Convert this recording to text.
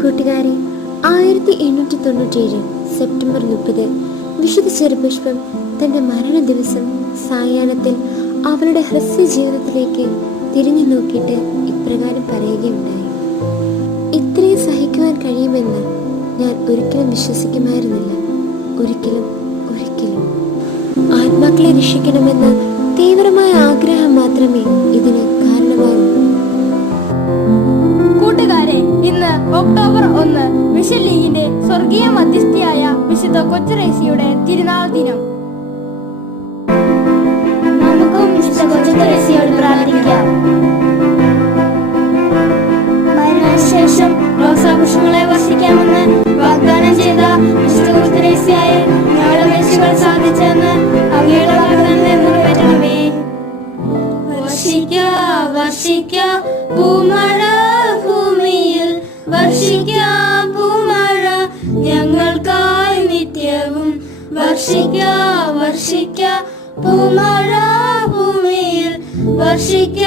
കൂട്ടുകാരെ, 1897 സെപ്റ്റംബർ 30 വിശുദ്ധ ചെറുപുഷ്പം തന്റെ മരണ ദിവസം സായാഹ്നത്തിൽ അവളുടെ ഹ്രസ്വ ജീവിതത്തിലേക്ക് തിരിഞ്ഞു നോക്കിയിട്ട് ഇപ്രകാരം പറയുകയുണ്ടായി: ഇത്രയും സഹിക്കുവാൻ കഴിയുമെന്ന് ഞാൻ ഒരിക്കലും വിശ്വസിക്കുമായിരുന്നില്ല. ഒരിക്കലും ഒരിക്കലും. ആത്മാക്കളെ രക്ഷിക്കണമെന്ന തീവ്രമായ ആഗ്രഹം മാത്രമേ ഇതിന് കാരണമാകൂ. കൂട്ടുകാരെ, ഇന്ന് ഒക്ടോബർ 1 മിഷൻ ലീഗിന്റെ സ്വർഗീയ മധ്യസ്ഥയായ വിശുദ്ധ കൊച്ചുത്രേസ്യയുടെ തിരുനാൾ ദിനം. നമുക്കും വിശുദ്ധ കൊച്ചുത്രേസ്യയോട് പ്രാർത്ഥിക്കാം. മരണശേഷം റോസാപുഷ്പങ്ങളെ വർഷിക്കാമെന്ന് വാഗ്ദാനം ചെയ്ത വിശുദ്ധ കൊച്ചുത്രേസ്യയെ ഞങ്ങളുടെ അപേക്ഷകൾ സാധിച്ചെന്ന് അങ്ങയുടെ വാഗ്ദാനത്തെ നിറവേറ്റണമേ. വർഷിക്ക വർഷിക്ക പൂമഴ ഭൂമിയിൽ, വർഷിക്ക പൂമഴ ഞങ്ങൾക്കായി നിത്യവും. വർഷിക്ക വർഷിക്ക പൂമഴ ഭൂമിയിൽ, വർഷിക്ക